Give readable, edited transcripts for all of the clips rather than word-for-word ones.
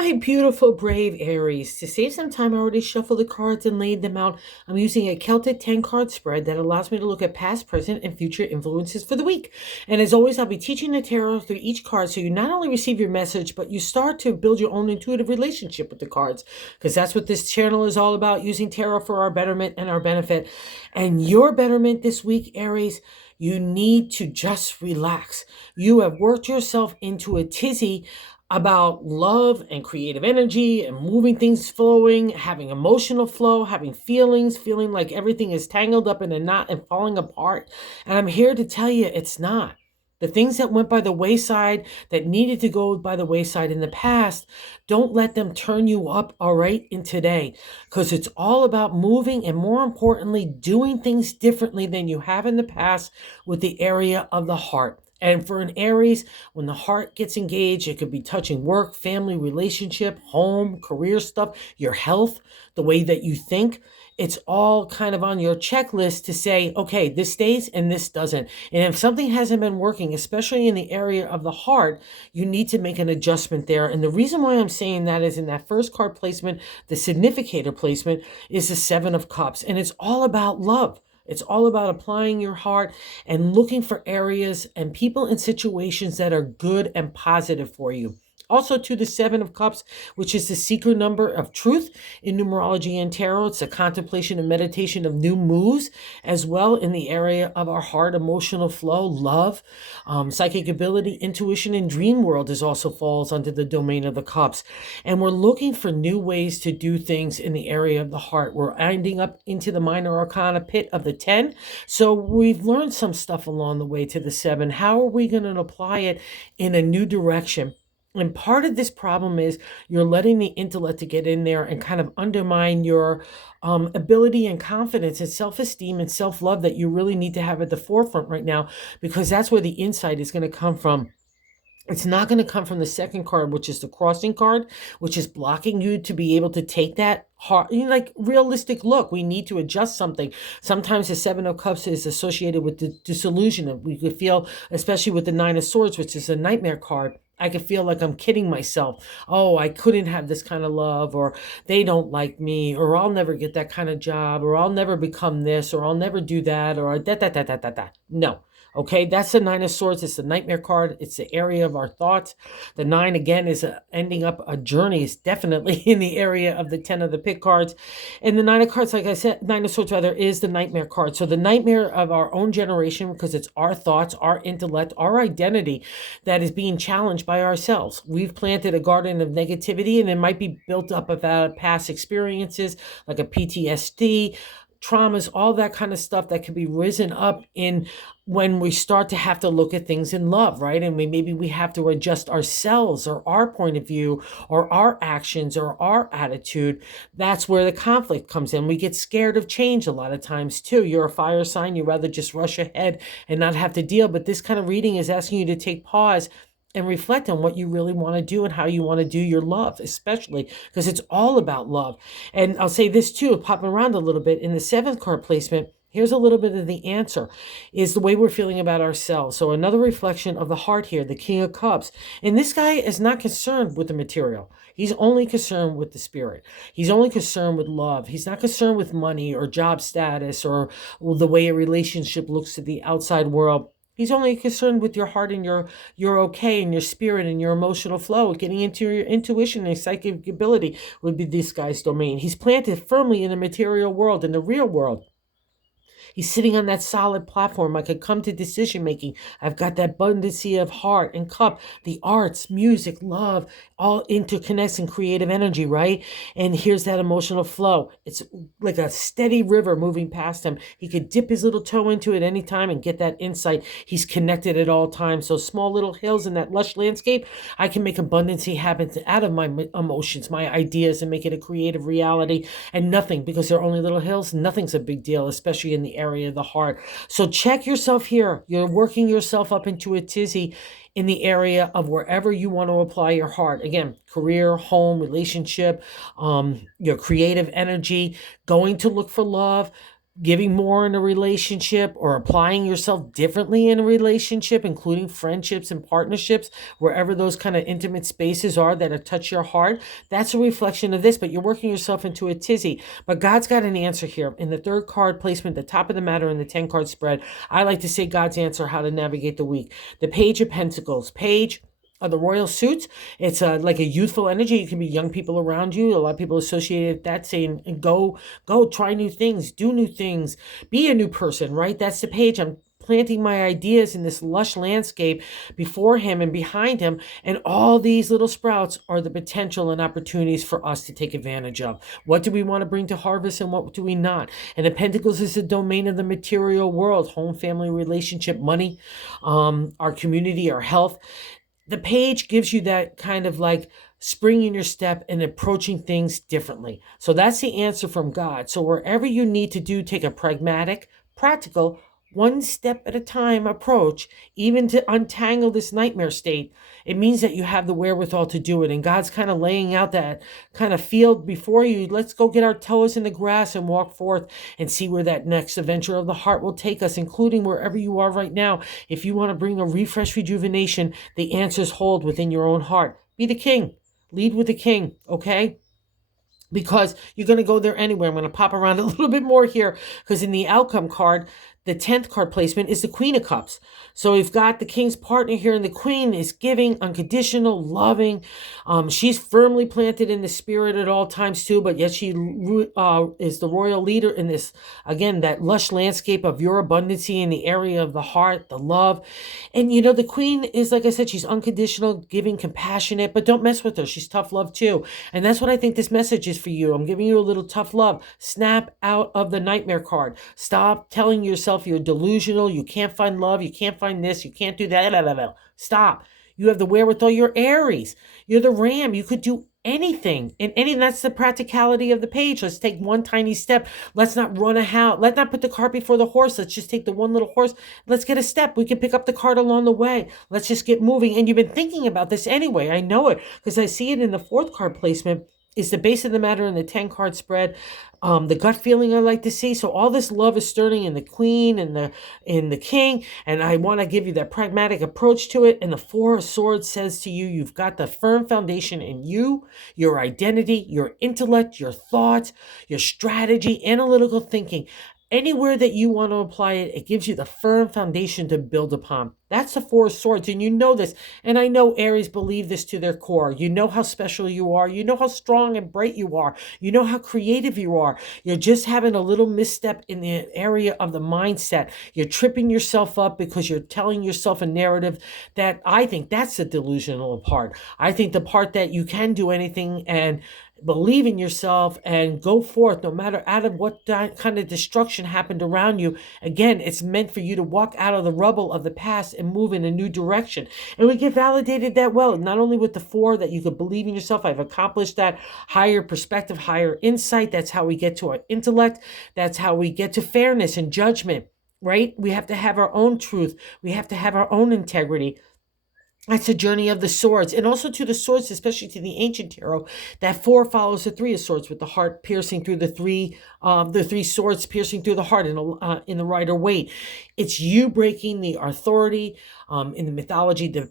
My beautiful, brave Aries. To save some time, I already shuffled the cards and laid them out. I'm using a Celtic 10 card spread that allows me to look at past, present, and future influences for the week. And as always, I'll be teaching the tarot through each card so you not only receive your message, but you start to build your own intuitive relationship with the cards. Because that's what this channel is all about, using tarot for our betterment and our benefit. And your betterment this week, Aries, you need to just relax. You have worked yourself into a tizzy about love and creative energy and moving things flowing, having emotional flow, having feelings, feeling like everything is tangled up in a knot and falling apart. And I'm here to tell you it's not. The things that went by the wayside, that needed to go by the wayside in the past, don't let them turn you up, all right, in today. Because it's all about moving and, more importantly, doing things differently than you have in the past with the area of the heart. And for an Aries, when the heart gets engaged, it could be touching work, family, relationship, home, career stuff, your health, the way that you think. It's all kind of on your checklist to say, okay, this stays and this doesn't. And if something hasn't been working, especially in the area of the heart, you need to make an adjustment there. And the reason why I'm saying that is in that first card placement, the significator placement is the Seven of Cups. And it's all about love. It's all about applying your heart and looking for areas and people and situations that are good and positive for you. Also to the Seven of Cups, which is the secret number of truth in numerology and tarot. It's a contemplation and meditation of new moves, as well in the area of our heart, emotional flow, love, psychic ability, intuition, and dream world is also falls under the domain of the cups. And we're looking for new ways to do things in the area of the heart. We're ending up into the minor arcana pit of the 10. So we've learned some stuff along the way to the 7. How are we going to apply it in a new direction? And part of this problem is you're letting the intellect to get in there and kind of undermine your ability and confidence and self-esteem and self-love that you really need to have at the forefront right now, because that's where the insight is going to come from. It's not going to come from the second card, which is the crossing card, which is blocking you to be able to take that hard, like realistic look. We need to adjust something. Sometimes the Seven of Cups is associated with the disillusionment. We could feel, especially with the Nine of Swords, which is a nightmare card, I could feel like I'm kidding myself. Oh, I couldn't have this kind of love, or they don't like me, or I'll never get that kind of job, or I'll never become this, or I'll never do that, or that. No. Okay, that's the Nine of Swords. It's the nightmare card. It's the area of our thoughts. The 9, again, is ending up a journey. It's definitely in the area of the 10 of the pit cards. And the 9 of cards, like I said, 9 of Swords, rather, is the nightmare card. So the nightmare of our own generation, because it's our thoughts, our intellect, our identity that is being challenged by ourselves. We've planted a garden of negativity, and it might be built up about past experiences, like a PTSD, traumas, all that kind of stuff that can be risen up in when we start to have to look at things in love, right? And maybe we have to adjust ourselves or our point of view or our actions or our attitude. That's where the conflict comes in. We get scared of change a lot of times too. You're a fire sign. You rather just rush ahead and not have to deal. But this kind of reading is asking you to take pause and reflect on what you really want to do and how you want to do your love, especially because it's all about love. And I'll say this too, popping around a little bit in the 7th card placement. Here's a little bit of the answer, is the way we're feeling about ourselves. So another reflection of the heart here, the King of Cups. And this guy is not concerned with the material. He's only concerned with the spirit. He's only concerned with love. He's not concerned with money or job status or the way a relationship looks to the outside world. He's only concerned with your heart and your okay and your spirit and your emotional flow. Getting into your intuition and psychic ability would be this guy's domain. He's planted firmly in the material world, in the real world. He's sitting on that solid platform. I could come to decision making. I've got that abundancy of heart and cup, the arts, music, love, all interconnects in creative energy, right? And here's that emotional flow. It's like a steady river moving past him. He could dip his little toe into it anytime and get that insight. He's connected at all times. So small little hills in that lush landscape, I can make abundancy happen out of my emotions, my ideas, and make it a creative reality. And nothing, because they're only little hills, nothing's a big deal, especially in the area of the heart. So check yourself here. You're working yourself up into a tizzy in the area of wherever you want to apply your heart. Again, career, home, relationship, your creative energy, going to look for love, giving more in a relationship or applying yourself differently in a relationship, including friendships and partnerships, wherever those kind of intimate spaces are that touch your heart, that's a reflection of this, but you're working yourself into a tizzy. But God's got an answer here. In the third card placement, the top of the matter in the 10 card spread, I like to say God's answer, how to navigate the week. The Page of Pentacles, Page of the royal suits. It's like a youthful energy. It can be young people around you. A lot of people associate that saying, go, try new things, do new things, be a new person, right? That's the page. I'm planting my ideas in this lush landscape before him and behind him. And all these little sprouts are the potential and opportunities for us to take advantage of. What do we want to bring to harvest and what do we not? And the Pentacles is the domain of the material world, home, family, relationship, money, our community, our health. The page gives you that kind of like spring in your step and approaching things differently. So that's the answer from God. So wherever you need to do, take a pragmatic, practical, one step at a time approach, even to untangle this nightmare state. It means that you have the wherewithal to do it. And God's kind of laying out that kind of field before you. Let's go get our toes in the grass and walk forth and see where that next adventure of the heart will take us, including wherever you are right now. If you want to bring a refresh, rejuvenation, the answers hold within your own heart. Be the king. Lead with the king, okay? Because you're going to go there anyway. I'm going to pop around a little bit more here because in the outcome card, the 10th card placement is the Queen of Cups. So we've got the King's partner here, and the Queen is giving, unconditional, loving. She's firmly planted in the spirit at all times too, but yet she is the royal leader in this, again, that lush landscape of your abundancy in the area of the heart, the love. And you know, the Queen is, like I said, she's unconditional, giving, compassionate, but don't mess with her. She's tough love too. And that's what I think this message is for you. I'm giving you a little tough love. Snap out of the nightmare card. Stop telling yourself you're delusional, you can't find love, you can't find this, you can't do that. Blah, blah, blah. Stop. You have the wherewithal. You're Aries. You're the ram. You could do anything. And that's the practicality of the page. Let's take one tiny step. Let's not run a house. Let's not put the cart before the horse. Let's just take the one little horse. Let's get a step. We can pick up the cart along the way. Let's just get moving. And you've been thinking about this anyway. I know it because I see it in the 4th card placement. Is the base of the matter in the 10 card spread. The gut feeling I like to see. So all this love is stirring in the Queen and the King. And I want to give you that pragmatic approach to it. And the 4 of Swords says to you, you've got the firm foundation in you, your identity, your intellect, your thoughts, your strategy, analytical thinking. Anywhere that you want to apply it, it gives you the firm foundation to build upon. That's the 4 of Swords, and you know this. And I know Aries believe this to their core. You know how special you are. You know how strong and bright you are. You know how creative you are. You're just having a little misstep in the area of the mindset. You're tripping yourself up because you're telling yourself a narrative that I think that's the delusional part. I think the part that you can do anything and believe in yourself and go forth no matter out of what kind of destruction happened around you. Again, it's meant for you to walk out of the rubble of the past and move in a new direction. And we get validated that well, not only with the 4 that you could believe in yourself. I've accomplished that. Higher perspective, higher insight. That's how we get to our intellect. That's how we get to fairness and judgment, right? We have to have our own truth. We have to have our own integrity. That's the journey of the swords, and also to the swords, especially to the ancient tarot. That 4 follows the 3 of swords, with the heart piercing through the three swords piercing through the heart in the Rider Waite. It's you breaking the authority in the mythology, the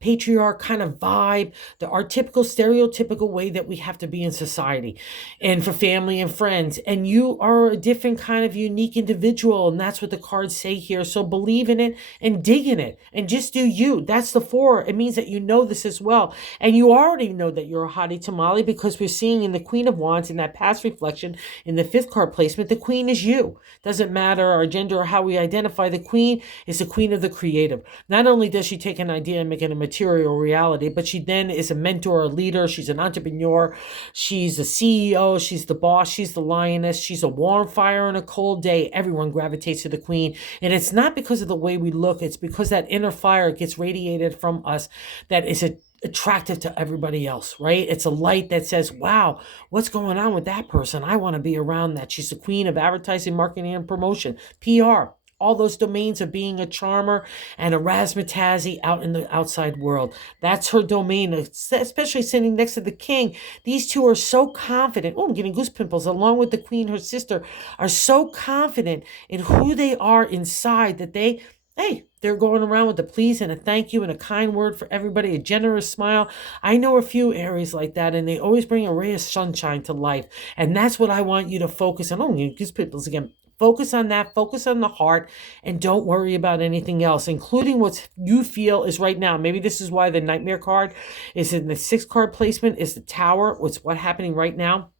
patriarch kind of vibe, the archetypical, stereotypical way that we have to be in society, and for family and friends. And you are a different kind of unique individual, and that's what the cards say here. So believe in it and dig in it, and just do you. That's the 4. It means that you know this as well, and you already know that you're a hottie tamale because we're seeing in the Queen of Wands, in that past reflection, in the 5th card placement, the Queen is you. Doesn't matter our gender or how we identify. The Queen is the queen of the creative. Not only does she take an idea and make it a material reality, but she then is a mentor, a leader. She's an entrepreneur. She's a CEO. She's the boss. She's the lioness. She's a warm fire on a cold day. Everyone gravitates to the Queen. And it's not because of the way we look. It's because that inner fire gets radiated from us that is attractive to everybody else, right? It's a light that says, wow, what's going on with that person? I want to be around that. She's the queen of advertising, marketing, and promotion, PR. all those domains of being a charmer and a razzmatazzy out in the outside world. That's her domain, especially sitting next to the king. These two are so confident. Oh, I'm getting goose pimples. Along with the queen, her sister, are so confident in who they are inside that they're going around with a please and a thank you and a kind word for everybody, a generous smile. I know a few Aries like that, and they always bring a ray of sunshine to life. And that's what I want you to focus on. Oh, goose pimples again. Focus on that, focus on the heart, and don't worry about anything else, including what you feel is right now. Maybe this is why the nightmare card is in the 6 card placement, is the Tower. What's happening right now.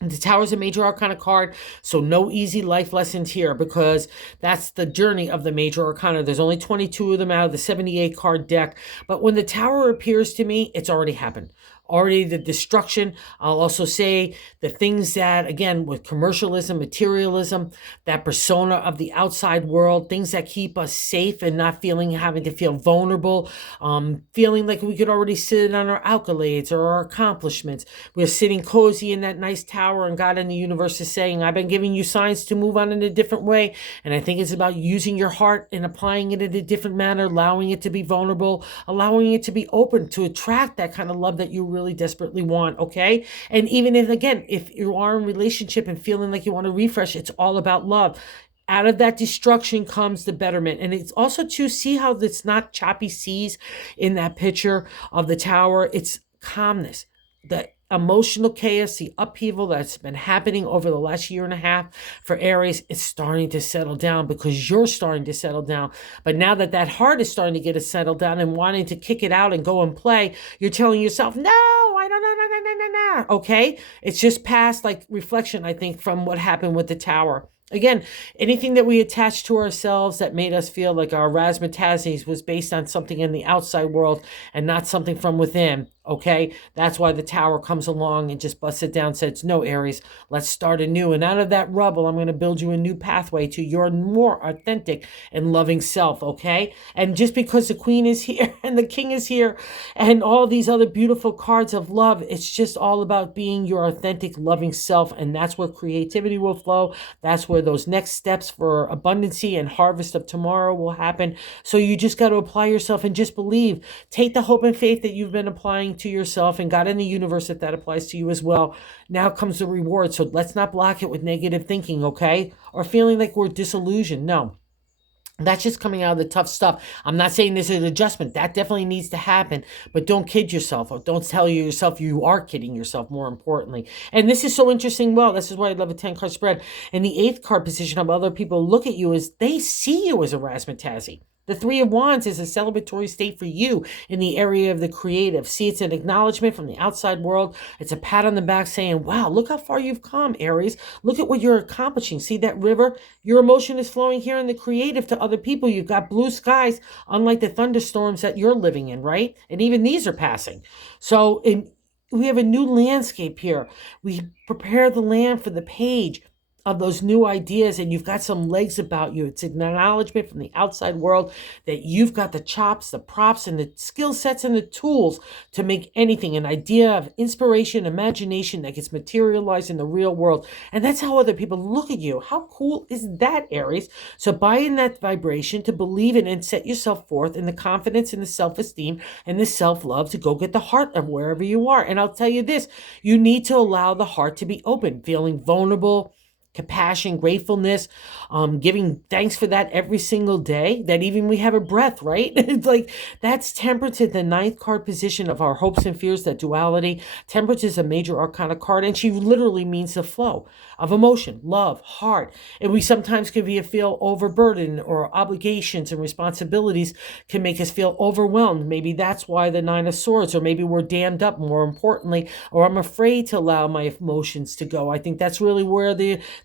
The Tower is a major arcana card, so no easy life lessons here, because that's the journey of the major arcana. There's only 22 of them out of the 78 card deck. But when the Tower appears to me, it's already happened. Already the destruction. I'll also say the things that, again, with commercialism, materialism, that persona of the outside world, things that keep us safe and not having to feel vulnerable, feeling like we could already sit on our accolades or our accomplishments. We're sitting cozy in that nice tower, and God in the universe is saying, I've been giving you signs to move on in a different way. And I think it's about using your heart and applying it in a different manner, allowing it to be vulnerable, allowing it to be open to attract that kind of love that you really desperately want. Okay. And even if you are in a relationship and feeling like you want to refresh, it's all about love. Out of that destruction comes the betterment. And it's also to see how it's not choppy seas in that picture of the Tower. It's calmness, the emotional chaos, the upheaval that's been happening over the last year and a half for Aries is starting to settle down, because you're starting to settle down. But now that heart is starting to get it settled down and wanting to kick it out and go and play, you're telling yourself, no, I don't know, no. Okay? It's just past like reflection, I think, from what happened with the Tower. Again, anything that we attach to ourselves that made us feel like our razzmatazzes was based on something in the outside world and not something from within. Okay, that's why the Tower comes along and just busts it down, says, no, Aries, let's start anew. And out of that rubble, I'm going to build you a new pathway to your more authentic and loving self. Okay. And just because the queen is here and the king is here and all these other beautiful cards of love, it's just all about being your authentic, loving self. And that's where creativity will flow. That's where those next steps for abundancy and harvest of tomorrow will happen. So you just got to apply yourself and just believe. Take the hope and faith that you've been applying to yourself and God in the universe, if that applies to you as well. Now comes the reward. So let's not block it with negative thinking, okay? Or feeling like we're disillusioned. No. That's just coming out of the tough stuff. I'm not saying this is an adjustment. That definitely needs to happen. But don't kid yourself, or don't tell yourself you are kidding yourself, more importantly. And this is so interesting. Well, this is why I love a 10-card spread. And the 8th card position of other people look at you as they see you as a razzmatazzy. The 3 of Wands is a celebratory state for you in the area of the creative. See, it's an acknowledgement from the outside world. It's a pat on the back saying, wow, look how far you've come, Aries. Look at what you're accomplishing. See that river? Your emotion is flowing here in the creative to other people. You've got blue skies, unlike the thunderstorms that you're living in, right? And even these are passing. So we have a new landscape here. We prepare the land for the page of those new ideas, and you've got some legs about you. It's an acknowledgement from the outside world that you've got the chops, the props, and the skill sets and the tools to make anything, an idea of inspiration, imagination that gets materialized in the real world. And that's how other people look at you. How cool is that, Aries? So buy in that vibration, to believe in and set yourself forth in the confidence and the self-esteem and the self-love to go get the heart of wherever you are. And I'll tell you this, you need to allow the heart to be open, feeling vulnerable, compassion, gratefulness, giving thanks for that every single day, that even we have a breath, right? It's like that's temperance in the 9th card position of our hopes and fears, that duality. Temperance is a major arcana card, and she literally means the flow of emotion, love, heart. And we sometimes can feel overburdened, or obligations and responsibilities can make us feel overwhelmed. Maybe that's why the 9 of Swords, or maybe we're dammed up, more importantly, or I'm afraid to allow my emotions to go. I think that's really where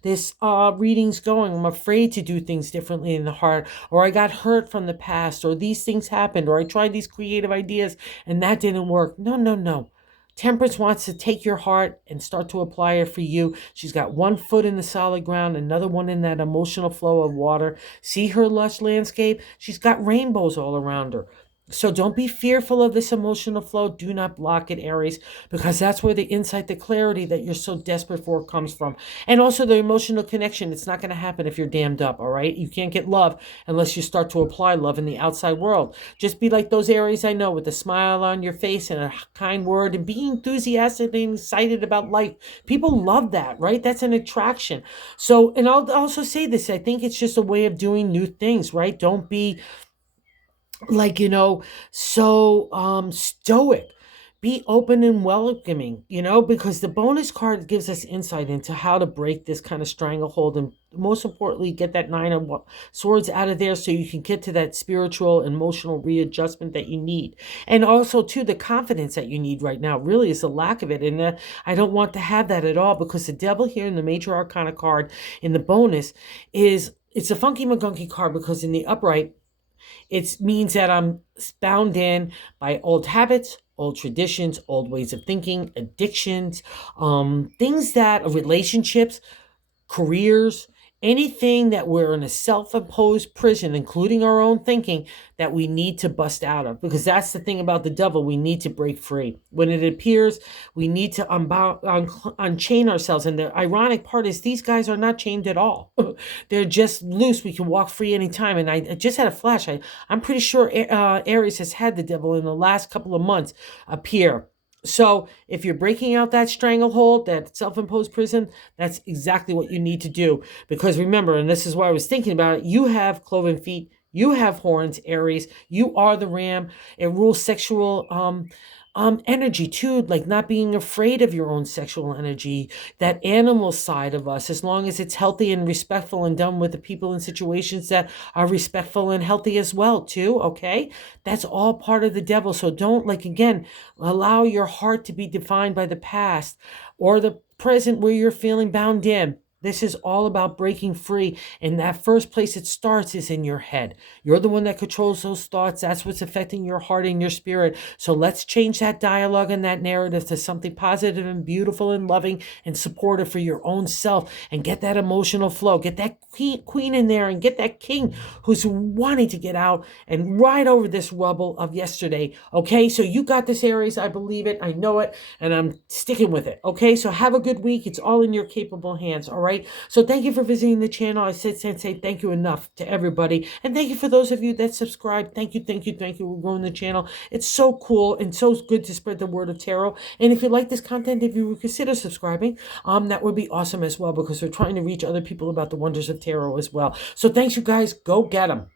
this reading's going. I'm afraid to do things differently in the heart, or I got hurt from the past, or these things happened, or I tried these creative ideas and that didn't work. No. Temperance wants to take your heart and start to apply it for you. She's got one foot in the solid ground, another one in that emotional flow of water. See her lush landscape? She's got rainbows all around her. So don't be fearful of this emotional flow. Do not block it, Aries, because that's where the insight, the clarity that you're so desperate for comes from. And also the emotional connection. It's not going to happen if you're dammed up, all right? You can't get love unless you start to apply love in the outside world. Just be like those Aries I know with a smile on your face and a kind word and be enthusiastic and excited about life. People love that, right? That's an attraction. So, and I'll also say this, I think it's just a way of doing new things, right? Don't be like, so stoic. Be open and welcoming, because the bonus card gives us insight into how to break this kind of stranglehold, and most importantly, get that nine of swords out of there so you can get to that spiritual emotional readjustment that you need. And also too, the confidence that you need right now really is a lack of it. And I don't want to have that at all, because the devil here in the major arcana card in the bonus it's a funky magunky card, because in the upright it means that I'm bound in by old habits, old traditions, old ways of thinking, addictions, things that relationships, careers, anything that we're in a self-imposed prison, including our own thinking, that we need to bust out of. Because that's the thing about the devil. We need to break free. When it appears, we need to unchain ourselves. And the ironic part is these guys are not chained at all. They're just loose. We can walk free anytime. And I just had a flash. I'm pretty sure Aries has had the devil in the last couple of months appear. So if you're breaking out that stranglehold, that self-imposed prison, that's exactly what you need to do. Because remember, and this is why I was thinking about it, you have cloven feet, you have horns, Aries, you are the ram. It rules sexual energy too, like not being afraid of your own sexual energy, that animal side of us, as long as it's healthy and respectful and done with the people and situations that are respectful and healthy as well too. Okay, that's all part of the devil. So don't, like, again, allow your heart to be defined by the past or the present where you're feeling bound in. This is all about breaking free. And that first place it starts is in your head. You're the one that controls those thoughts. That's what's affecting your heart and your spirit. So let's change that dialogue and that narrative to something positive and beautiful and loving and supportive for your own self, and get that emotional flow. Get that queen in there and get that king who's wanting to get out and ride over this rubble of yesterday. Okay, so you got this, Aries. I believe it. I know it. And I'm sticking with it. Okay, so have a good week. It's all in your capable hands. All right. So thank you for visiting the channel. I can't say thank you enough to everybody. And thank you for those of you that subscribe. Thank you, thank you, thank you. We're growing the channel. It's so cool and so good to spread the word of tarot. And if you like this content, if you would consider subscribing, that would be awesome as well, because we're trying to reach other people about the wonders of tarot as well. So thanks, you guys. Go get them.